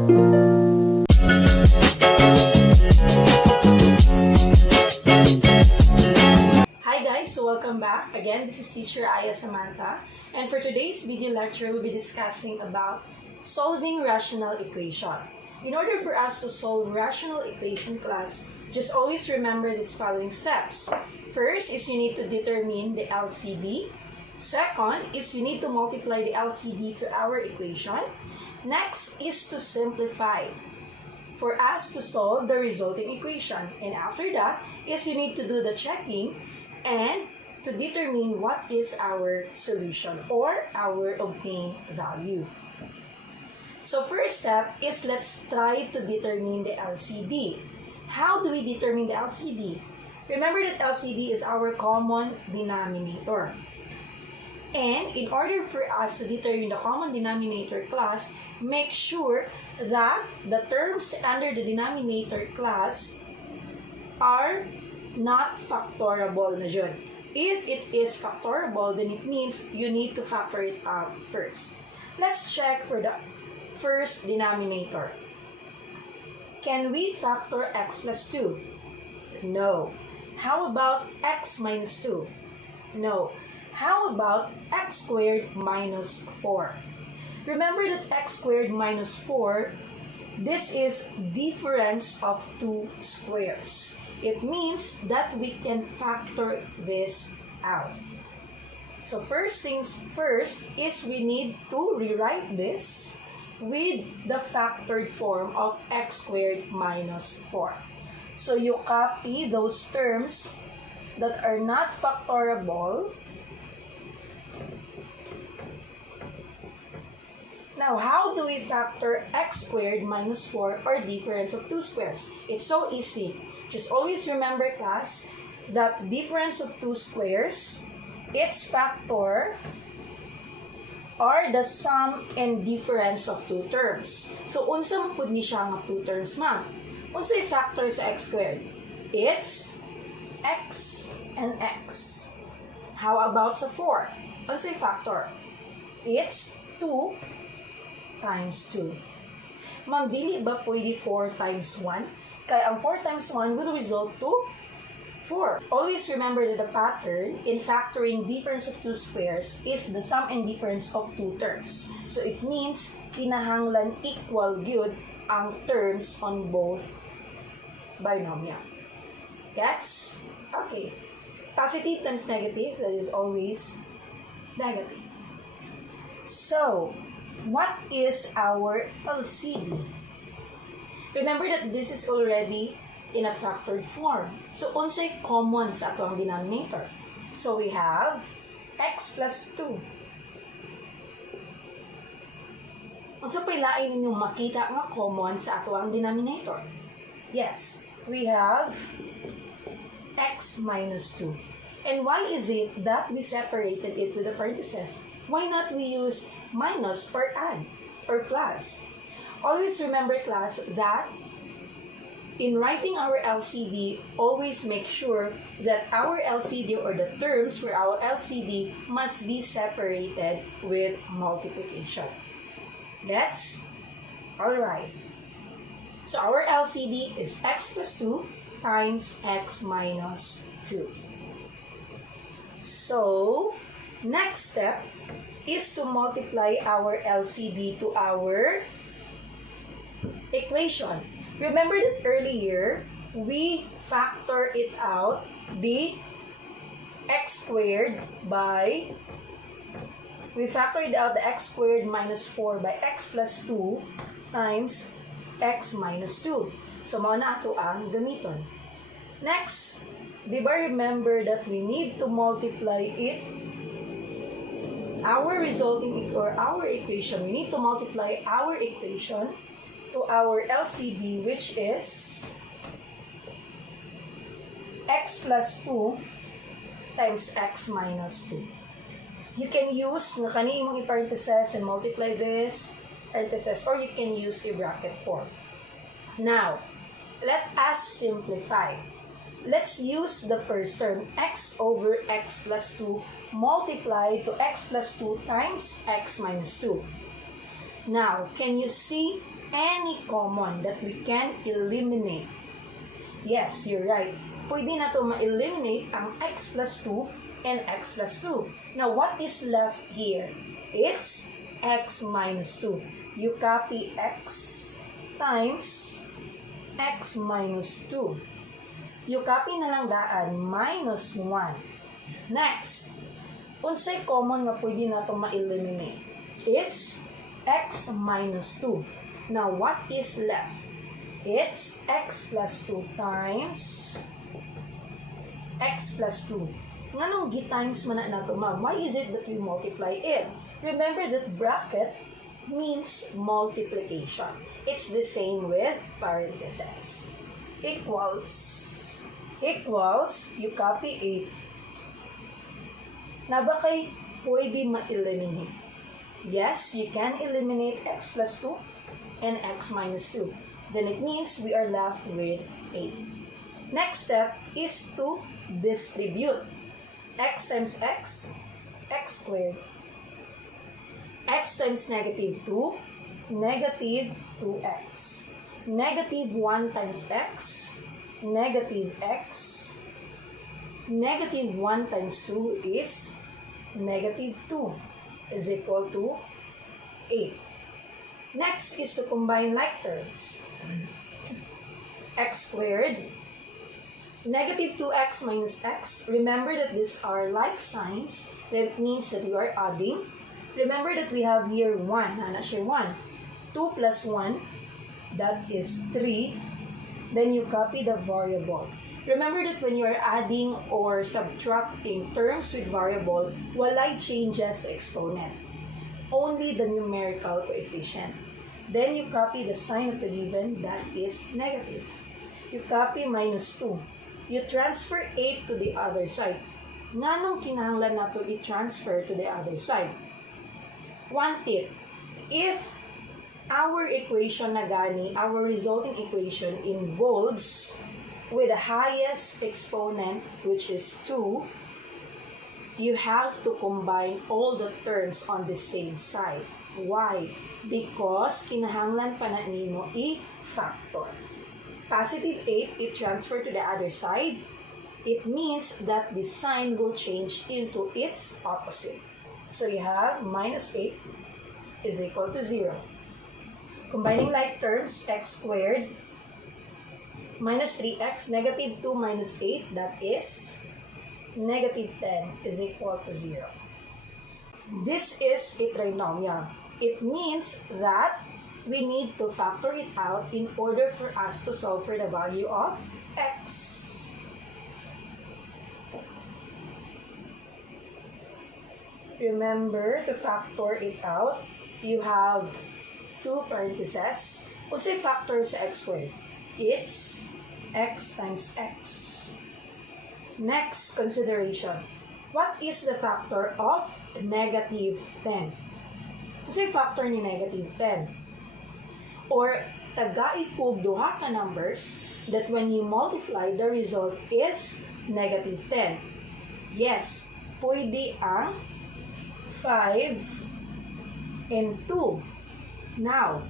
Hi guys, so welcome back. Again, this is Teacher Aya Samantha, and for today's video lecture, we'll be discussing about solving rational equation. In order for us to solve rational equation class, just always remember these following steps. First is you need to determine the LCD. Second is you need to multiply the LCD to our equation. Next is to simplify for us to solve the resulting equation. And after that is you need to do the checking and to determine what is our solution or our obtained value. So first step is let's try to determine the LCD. How do we determine the LCD? Remember that LCD is our common denominator. And in order for us to determine the common denominator class, make sure that the terms under the denominator class are not factorable na dyan. If it is factorable, then it means you need to factor it out first. Let's check for the first denominator. Can we factor x plus 2? No. How about x minus 2? No. How about x squared minus 4? Remember that x squared minus 4, this is difference of two squares. It means that we can factor this out. So first things first is we need to rewrite this with the factored form of x squared minus 4. So you copy those terms that are not factorable. Now, how do we factor x squared minus 4 or difference of two squares? It's so easy. Just always remember, class, that difference of two squares, its factor are the sum and difference of two terms. So, unsa man pud ni siya nga two terms, ma'am? Unsay factor sa x squared? It's x and x. How about sa 4? Unsay factor? It's 2 times 2. Ma'am, dili ba pwede 4 times 1? Kaya ang 4 times 1 will result to 4. Always remember that the pattern in factoring difference of two squares is the sum and difference of two terms. So it means kinahanglan equal gyud ang terms on both binomial. That's okay. Positive times negative, that is always negative. So, what is our LCD? Remember that this is already in a factored form. So, unsay common sa ato ang denominator? So, we have x plus 2. Unsa pa'y lain ninyong makita nga common sa ato ang denominator? Yes, we have x minus 2. And why is it that we separated it with a parenthesis? Why not we use minus or add or plus? Always remember, class, that in writing our LCD, always make sure that our LCD or the terms for our LCD must be separated with multiplication. That's alright. So our LCD is x plus 2 times x minus 2. So, next step is to multiply our LCD to our equation. Remember that earlier, we factor it out, the x squared by, we factored out the x squared minus 4 by x plus 2 times x minus 2. So, mao na ato ang gamiton. Next, di ba remember that we need to multiply it, our resulting or our equation, we need to multiply our equation to our LCD, which is x plus 2 times x minus 2. You can use na kani imong i-parentheses and multiply this parentheses, or you can use a bracket form. Now, let us simplify. Let's use the first term, x over x plus 2 multiplied to x plus 2 times x minus 2. Now, can you see any common that we can eliminate. Yes, you're right. Pwede na to ma-eliminate ang x plus 2 and x plus 2. Now, what is left here? It's x minus 2. You copy x times x minus 2. You copy na lang daan, minus 1. Next, unsay common nga pwede na ito ma-eliminate? It's x minus 2. Now, what is left? It's x plus 2 times x plus 2. Nganong gi-times man na ito, ma'am? Why is it that we multiply it? Remember that bracket means multiplication. It's the same with parentheses. Equals, you copy 8. Na ba kay pwede ma-eliminate? Yes, you can eliminate x plus 2 and x minus 2. Then it means we are left with 8. Next step is to distribute. X times x, x squared. X times negative 2, negative 2x. Negative 1 times x, negative x. Negative 1 times 2 is negative 2 is equal to 8. Next is to combine like terms. X squared, negative 2x minus x. Remember that these are like signs. That means that you are adding. Remember that we have here 1. Ana siya 1. 2 plus 1, that is 3. Then you copy the variable. Remember that when you are adding or subtracting terms with variable, walay changes exponent. Only the numerical coefficient. Then you copy the sign of the given, that is negative. You copy minus 2. You transfer 8 to the other side. Nganong kinahanglan nato i-transfer to the other side? One tip, if our equation na gani, our resulting equation involves with the highest exponent, which is 2, you have to combine all the terms on the same side. Why? Because kinahanglan pa na nimo i-factor. Positive 8, it transfer to the other side. It means that the sign will change into its opposite. So you have minus 8 is equal to 0. Combining like terms, x squared minus 3x, negative 2 minus 8, that is negative 10 is equal to 0. This is a trinomial. It means that we need to factor it out in order for us to solve for the value of x. Remember to factor it out. You have two parentheses. Kung say factor sa x squared, it's x times x. Next consideration. What is the factor of negative 10? Kung say factor ni negative 10. Or taga-ikog duha ka numbers that when you multiply, the result is negative 10. Yes, pwede ang 5 and 2. Now,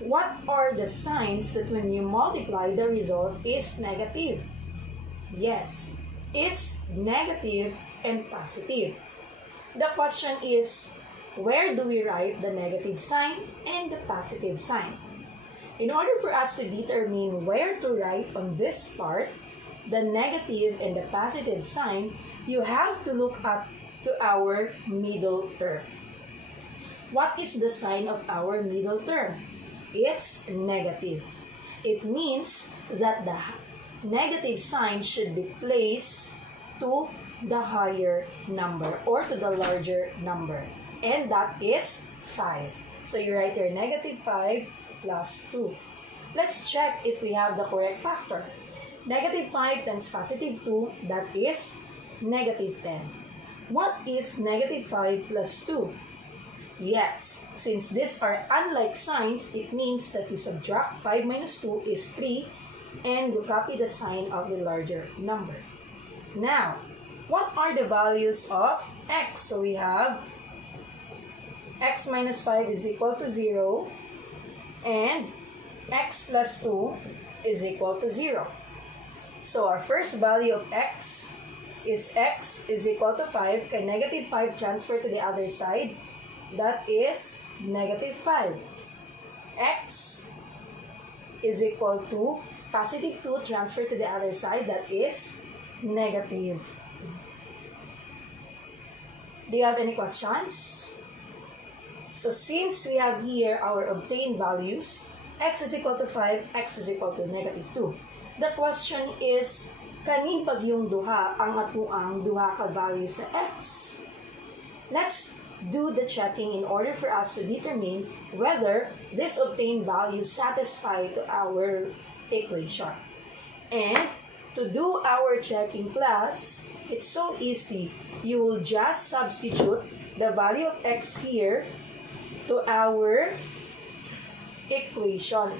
what are the signs that when you multiply, the result is negative? Yes, it's negative and positive. The question is, where do we write the negative sign and the positive sign? In order for us to determine where to write on this part, the negative and the positive sign, you have to look at to our middle term. What is the sign of our middle term? It's negative. It means that the negative sign should be placed to the higher number or to the larger number. And that is 5. So you write here negative 5 plus 2. Let's check if we have the correct factor. Negative 5 times positive 2, that is negative 10. What is negative 5 plus 2? Yes, since these are unlike signs, it means that we subtract 5 minus 2 is 3 and we copy the sign of the larger number. Now, what are the values of x? So we have x minus 5 is equal to 0 and x plus 2 is equal to 0. So our first value of x is equal to 5. Kay negative 5 transfer to the other side. That is negative 5. X is equal to positive 2 transfer to the other side. That is negative. Do you have any questions? So since we have here our obtained values, x is equal to 5, x is equal to negative 2. The question is, kaning pag yung duha ang atuang duha ka value sa x? Let's do the checking in order for us to determine whether this obtained value satisfy to our equation. And to do our checking class, it's so easy. You will just substitute the value of x here to our equation.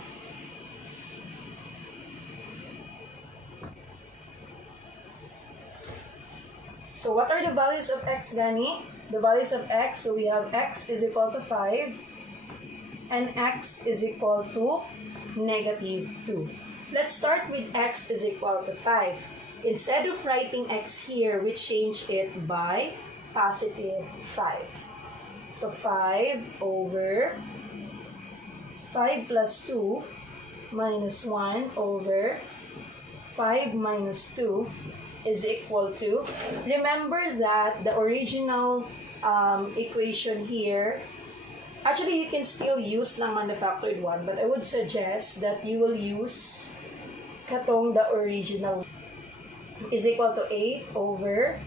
So what are the values of x, Gani? The values of x, so we have x is equal to 5 and x is equal to negative 2. Let's start with x is equal to 5. Instead of writing x here, we change it by positive 5. So 5 over 5 plus 2 minus 1 over 5 minus 2 is equal to, remember that the original equation here, actually you can still use lang manufactured one, but I would suggest that you will use katong the original, is equal to 8 over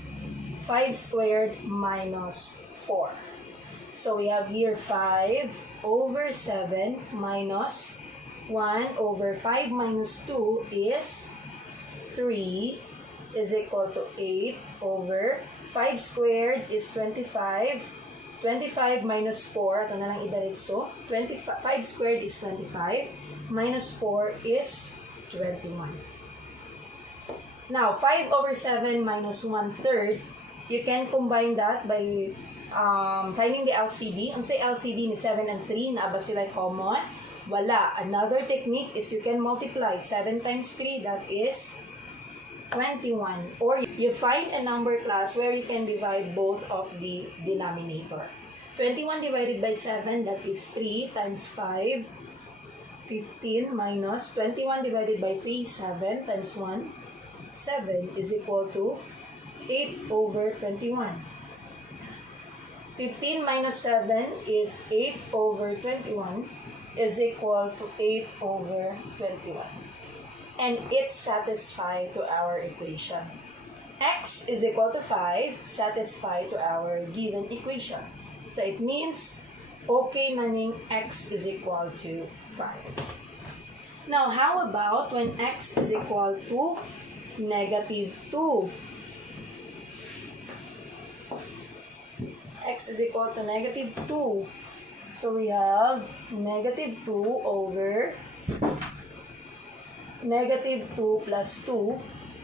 5 squared minus 4. So we have here 5 over 7 minus 1 over 5 minus 2 is 3 is equal to 8 over 5 squared is 25. 25 minus 4, ito na lang idiretso. 5 squared is 25. Minus 4 is 21. Now, 5 over 7 minus 1/3, you can combine that by finding the LCD. Ang say LCD ni 7 and 3, naaba sila common. Wala. Another technique is you can multiply 7 times 3, that is 21. Or you find a number class where you can divide both of the denominator. 21 divided by 7, that is 3 times 5, 15 minus 21 divided by 3, 7 times 1, 7 is equal to 8 over 21. 15 minus 7 is 8 over 21 is equal to 8 over 21. And it's satisfied to our equation. X is equal to 5, satisfied to our given equation. So it means, okay naning x is equal to 5. Now, how about when x is equal to negative 2? X is equal to negative 2. So we have negative 2 over negative 2 plus 2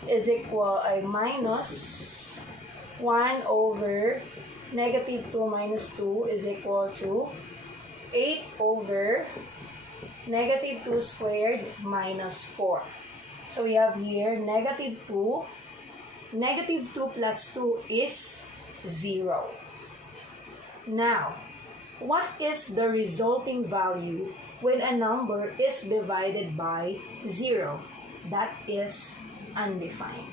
is equal minus 1 over negative 2 minus 2 is equal to 8 over negative 2 squared minus 4. So we have here negative 2. Negative 2 plus 2 is 0. Now, what is the resulting value when a number is divided by 0? That is undefined.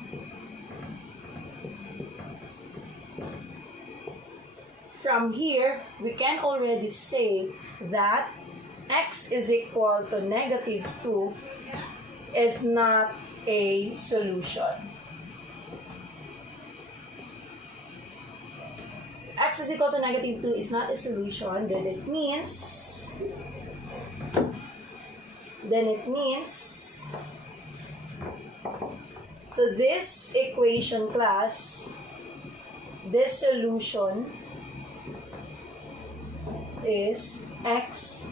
From here, we can already say that x is equal to negative 2 is not a solution. X is equal to negative 2 is not a solution, then it means to this equation class, this solution is x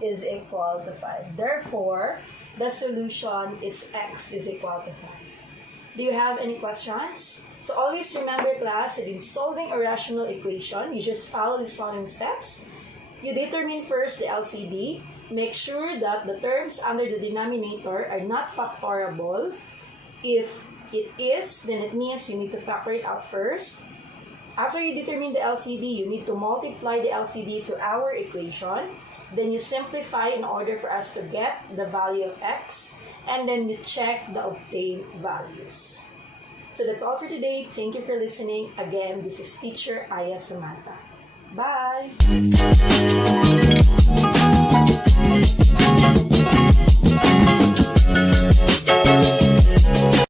is equal to 5. Therefore, the solution is x is equal to 5. Do you have any questions? So always remember, class, that in solving a rational equation, you just follow these following steps. You determine first the LCD. Make sure that the terms under the denominator are not factorable. If it is, then it means you need to factor it out first. After you determine the LCD, you need to multiply the LCD to our equation. Then you simplify in order for us to get the value of x. And then you check the obtained values. So that's all for today. Thank you for listening. Again, this is Teacher Aya Samantha. Bye!